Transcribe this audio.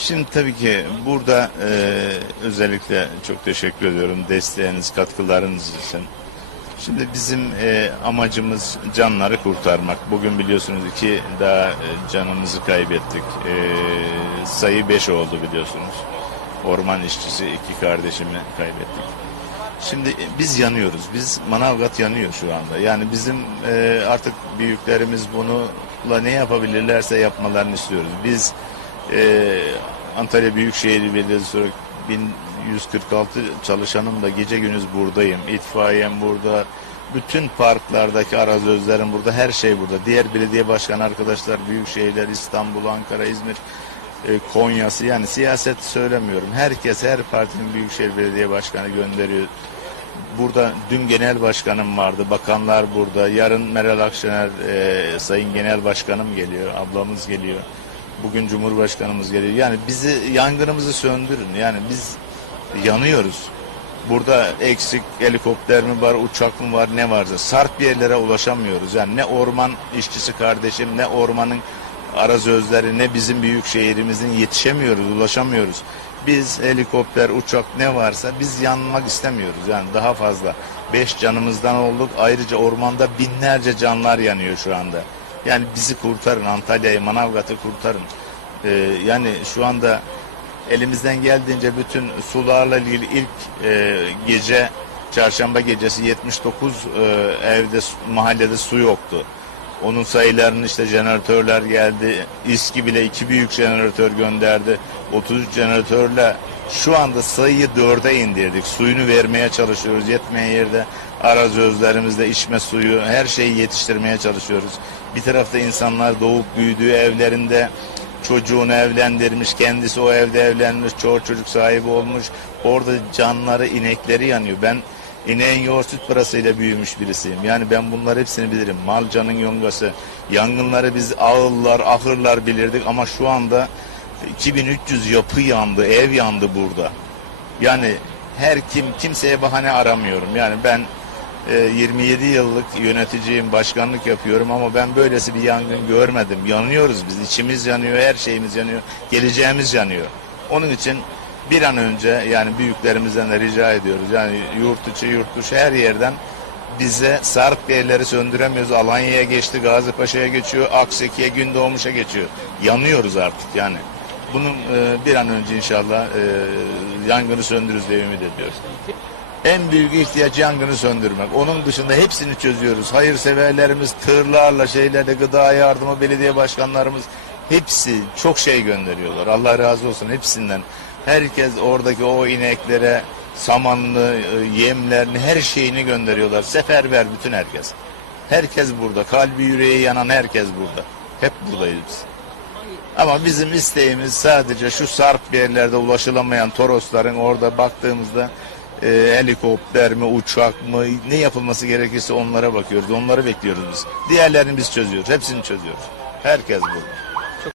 Şimdi tabii ki burada e, özellikle çok teşekkür ediyorum desteğiniz, katkılarınız için. Şimdi bizim e, amacımız canları kurtarmak. Bugün biliyorsunuz iki daha e, canımızı kaybettik. E, sayı 5 oldu biliyorsunuz. Orman işçisi iki kardeşimi kaybettik. Şimdi e, biz yanıyoruz. Biz Manavgat yanıyor şu anda. Yani bizim e, artık büyüklerimiz bununla ne yapabilirlerse yapmalarını istiyoruz. Biz e, Antalya Büyükşehir Belediyesi olarak 1146 çalışanım da gece gündüz buradayım. İtfaiyem burada. Bütün parklardaki arazözlerim burada. Her şey burada. Diğer belediye başkan arkadaşlar, büyük şehirler, İstanbul, Ankara, İzmir, e, Konya'sı yani siyaset söylemiyorum. Herkes her partinin büyükşehir belediye başkanı gönderiyor. Burada dün genel başkanım vardı, bakanlar burada. Yarın Meral Akşener, e, sayın genel başkanım geliyor, ablamız geliyor. Bugün Cumhurbaşkanımız geliyor. Yani bizi, yangınımızı söndürün. Yani biz yanıyoruz. Burada eksik helikopter mi var, uçak mı var, ne varsa. Sarp yerlere ulaşamıyoruz. Yani ne orman işçisi kardeşim, ne ormanın arazözleri, ne bizim büyük şehrimizin yetişemiyoruz, ulaşamıyoruz. Biz helikopter, uçak ne varsa biz yanmak istemiyoruz. Yani daha fazla. Beş canımızdan olduk. Ayrıca ormanda binlerce canlar yanıyor şu anda. Yani bizi kurtarın, Antalya'yı, Manavgat'ı kurtarın. Ee, yani şu anda elimizden geldiğince bütün sularla ilgili ilk e, gece çarşamba gecesi 79 e, evde mahallede su yoktu. Onun sayılarının işte jeneratörler geldi. İSKİ bile iki büyük jeneratör gönderdi. 33 jeneratörle şu anda sayıyı dörde indirdik. Suyunu vermeye çalışıyoruz. Yetmeyen yerde arazözlerimizde içme suyu her şeyi yetiştirmeye çalışıyoruz. Bir tarafta insanlar doğup büyüdüğü evlerinde çocuğunu evlendirmiş, kendisi o evde evlenmiş, çoğu çocuk sahibi olmuş. Orada canları, inekleri yanıyor. Ben ineğin yoğurt süt parasıyla büyümüş birisiyim. Yani ben bunlar hepsini bilirim. Mal canın yongası. Yangınları biz ağıllar, ahırlar bilirdik ama şu anda 2300 yapı yandı, ev yandı burada. Yani her kim kimseye bahane aramıyorum. Yani ben e, 27 yıllık yöneticiyim, başkanlık yapıyorum ama ben böylesi bir yangın görmedim. Yanıyoruz biz, içimiz yanıyor, her şeyimiz yanıyor, geleceğimiz yanıyor. Onun için bir an önce yani büyüklerimizden de rica ediyoruz. Yani yurt içi, yurt dışı her yerden bize sarp yerleri söndüremiyoruz. Alanya'ya geçti, Gazipaşa'ya geçiyor, Akseki'ye, Gündoğmuş'a geçiyor. Yanıyoruz artık yani. Bunun e, bir an önce inşallah e, yangını söndürürüz diye ümit ediyoruz. En büyük ihtiyaç yangını söndürmek. Onun dışında hepsini çözüyoruz. Hayırseverlerimiz tırlarla şeylerle gıda yardımı belediye başkanlarımız hepsi çok şey gönderiyorlar. Allah razı olsun hepsinden. Herkes oradaki o ineklere samanlı, e, yemlerini her şeyini gönderiyorlar. Seferber bütün herkes. Herkes burada. Kalbi yüreği yanan herkes burada. Hep buradayız biz. Ama bizim isteğimiz sadece şu sarp yerlerde ulaşılamayan Torosların orada baktığımızda e, helikopter mi, uçak mı, ne yapılması gerekirse onlara bakıyoruz. Onları bekliyoruz biz. Diğerlerini biz çözüyoruz. Hepsini çözüyoruz. Herkes burada.